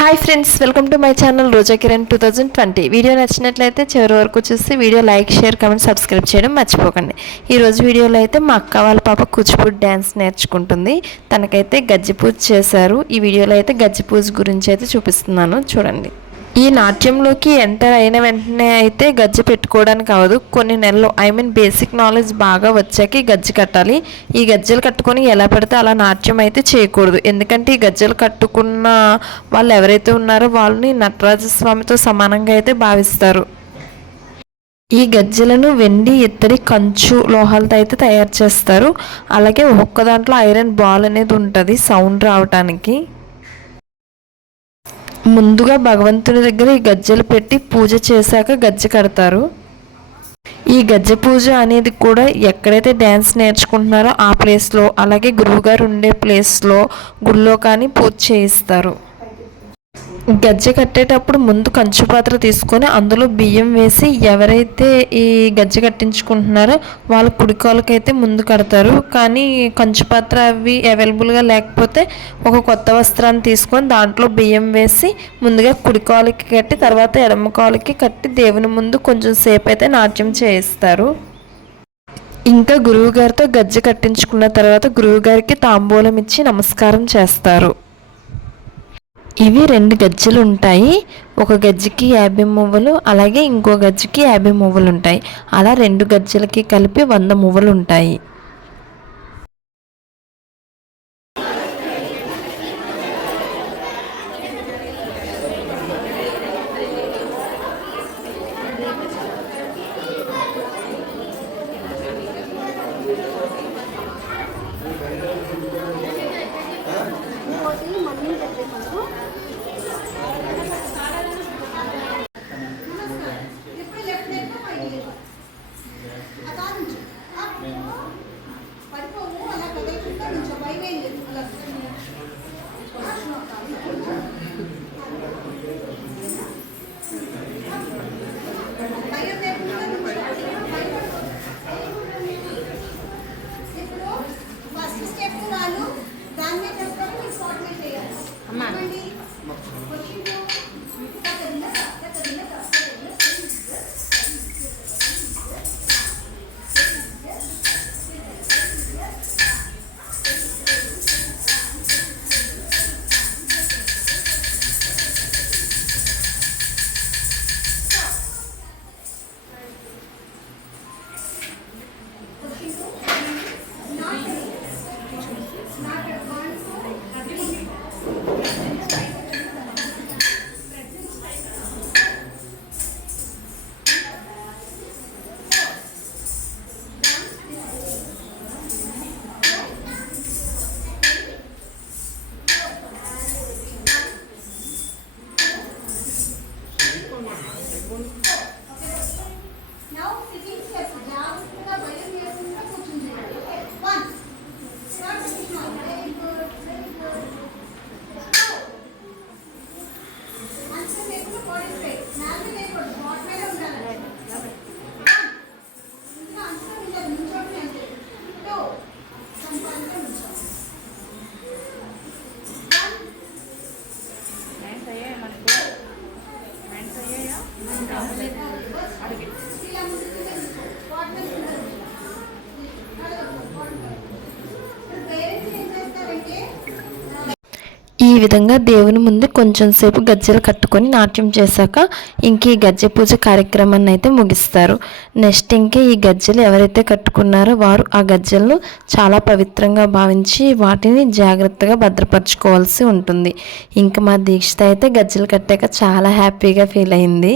Hi friends, welcome to my channel Roja Kiran 2020. Video నచ్చినట్లయితే చివరి వరకు చూసి video like, share, comment, subscribe చేయడం మర్చిపోకండి. ఈరోజు వీడియోలో అయితే మా అక్క వాళ్ళ పాప కూచిపూడి డ్యాన్స్ నేర్చుకుంటుంది. తనకైతే గజ్జి పూజ చేశారు. ఈ వీడియోలో అయితే గజ్జి పూజ గురించి అయితే చూపిస్తున్నాను, చూడండి. ఈ నాట్యంలోకి ఎంటర్ అయిన వెంటనే అయితే గజ్జి పెట్టుకోవడానికి అవ్వదు. కొన్ని నెలలు బేసిక్ నాలెడ్జ్ బాగా వచ్చాక గజ్జి కట్టాలి. ఈ గజ్జలు కట్టుకొని ఎలా పడితే అలా నాట్యం అయితే చేయకూడదు. ఎందుకంటే ఈ గజ్జలు కట్టుకున్న వాళ్ళు ఎవరైతే ఉన్నారో వాళ్ళని నటరాజస్వామితో సమానంగా అయితే భావిస్తారు. ఈ గజ్జలను వెండి, ఇత్తడి, కంచు లోహాలతో అయితే తయారు చేస్తారు. అలాగే ఒక్క దాంట్లో ఐరన్ బాల్ అనేది ఉంటుంది సౌండ్ రావటానికి. ముందుగా భగవంతుని దగ్గర ఈ గజ్జలు పెట్టి పూజ చేశాక గజ్జె కడతారు. ఈ గజ్జె పూజ అనేది కూడా ఎక్కడైతే డ్యాన్స్ నేర్చుకుంటున్నారో ఆ ప్లేస్లో, అలాగే గురువుగారు ఉండే ప్లేస్లో, గుళ్ళో కానీ పూజ చేయిస్తారు. గజ్జె కట్టేటప్పుడు ముందు కంచు పాత్ర తీసుకొని అందులో బియ్యం వేసి ఎవరైతే ఈ గజ్జె కట్టించుకుంటున్నారో వాళ్ళ కుడికాలకైతే ముందు కడతారు. కానీ కంచు పాత్ర అవి అవైలబుల్గా లేకపోతే ఒక కొత్త వస్త్రాన్ని తీసుకొని దాంట్లో బియ్యం వేసి ముందుగా కుడికాలకి కట్టి తర్వాత ఎడమ కాలుకి కట్టి దేవుని ముందు కొంచెం సేపు అయితే నాట్యం చేయిస్తారు. ఇంకా గురువుగారితో గజ్జె కట్టించుకున్న తర్వాత గురువుగారికి తాంబూలం ఇచ్చి నమస్కారం చేస్తారు. ఇవి 2 గజ్జలు ఉంటాయి. ఒక గజ్జికి 50 మువ్వలు, అలాగే ఇంకో గజ్జికి 50 మువ్వలు ఉంటాయి. అలా 2 గజ్జలకి కలిపి 100 మువ్వలు ఉంటాయి. ఈ విధంగా దేవుని ముందు కొంచెం సేపు గజ్జలు కట్టుకొని నాట్యం చేశాక ఇంక ఈ గజ్జె పూజ కార్యక్రమాన్ని అయితే ముగిస్తారు. నెక్స్ట్ ఇంకే ఈ గజ్జలు ఎవరైతే కట్టుకున్నారో వారు ఆ గజ్జలను చాలా పవిత్రంగా భావించి వాటిని జాగ్రత్తగా భద్రపరచుకోవాల్సి ఉంటుంది. ఇంకా మా దీక్షిత అయితే గజ్జలు కట్టాక చాలా హ్యాపీగా ఫీల్ అయింది.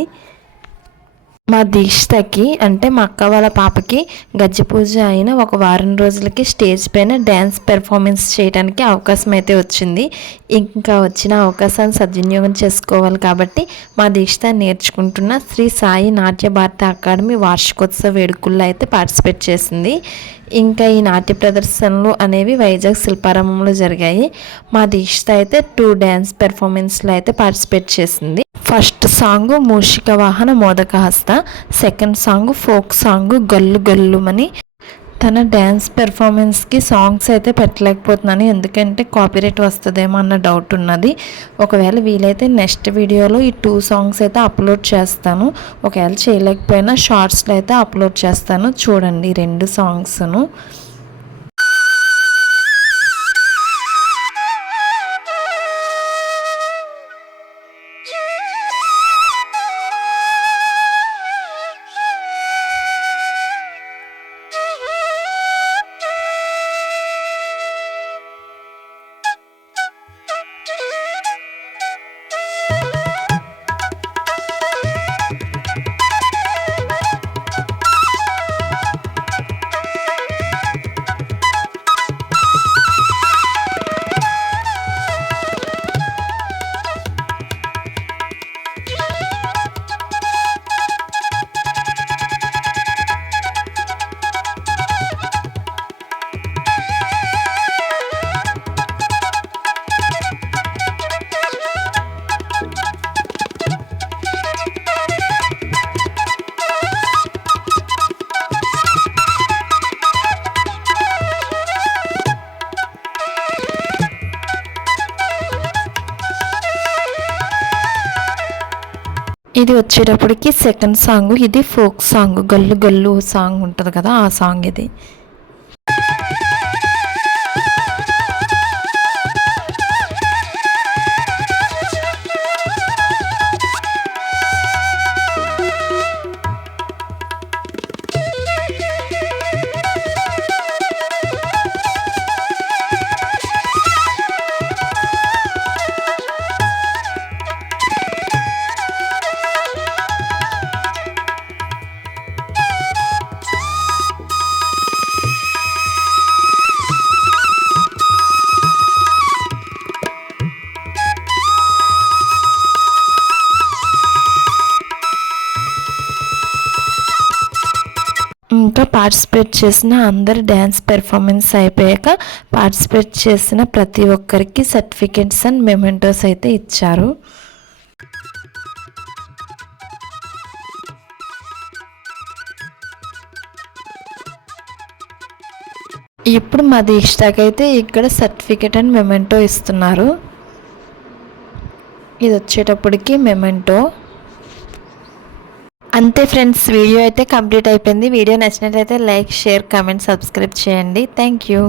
మా దీక్షితకి అంటే మా అక్క వాళ్ళ పాపకి గజ్జి పూజ అయిన ఒక వారం రోజులకి స్టేజ్ పైన డ్యాన్స్ పెర్ఫార్మెన్స్ చేయడానికి అవకాశం అయితే వచ్చింది. ఇంకా వచ్చిన అవకాశాన్ని సద్వినియోగం చేసుకోవాలి కాబట్టి మా దీక్షిత నేర్చుకుంటున్న శ్రీ సాయి నాట్య భారత అకాడమీ వార్షికోత్సవ వేడుకల్లో అయితే పార్టిసిపేట్ చేసింది. ఇంకా ఈ నాట్య ప్రదర్శనలు అనేవి వైజాగ్ శిల్పారామంలో జరిగాయి. మా దీక్షిత అయితే 2 డ్యాన్స్ పెర్ఫార్మెన్స్లో అయితే పార్టిసిపేట్ చేసింది. ఫస్ట్ సాంగ్ మూషిక వాహన మోదక హస్త, సెకండ్ సాంగ్ ఫోక్ సాంగ్ గల్లు గల్లుమని, తన డ్యాన్స్ పెర్ఫార్మెన్స్కి సాంగ్స్ అయితే పెట్టలేకపోతున్నాను, ఎందుకంటే కాపీరైట్ వస్తుందేమో అన్న డౌట్ ఉన్నది. ఒకవేళ వీలైతే నెక్స్ట్ వీడియోలో ఈ 2 సాంగ్స్ అయితే అప్లోడ్ చేస్తాను. ఒకవేళ చేయలేకపోయినా షార్ట్స్లో అయితే అప్లోడ్ చేస్తాను. చూడండి 2 సాంగ్స్ను. ఇది వచ్చేటప్పటికి సెకండ్ సాంగ్. ఇది ఫోక్ సాంగ్, గల్లు గల్లు సాంగ్ ఉంటుంది కదా, ఆ సాంగ్ ఇది. ఇంకా పార్టిసిపేట్ చేసిన అందరు డ్యాన్స్ పెర్ఫార్మెన్స్ అయిపోయాక పార్టిసిపేట్ చేసిన ప్రతి ఒక్కరికి సర్టిఫికెట్స్ అండ్ మెమెంటోస్ అయితే ఇచ్చారు. ఇప్పుడు మా దీక్షకి అయితే ఇక్కడ సర్టిఫికెట్ అండ్ మెమెంటో ఇస్తున్నారు. ఇది వచ్చేటప్పటికి మెమెంటో. అంతే ఫ్రెండ్స్, వీడియో అయితే కంప్లీట్ అయిపోయింది. వీడియో నచ్చినట్లయితే లైక్, షేర్, కామెంట్, సబ్స్క్రైబ్ చేయండి. Thank you.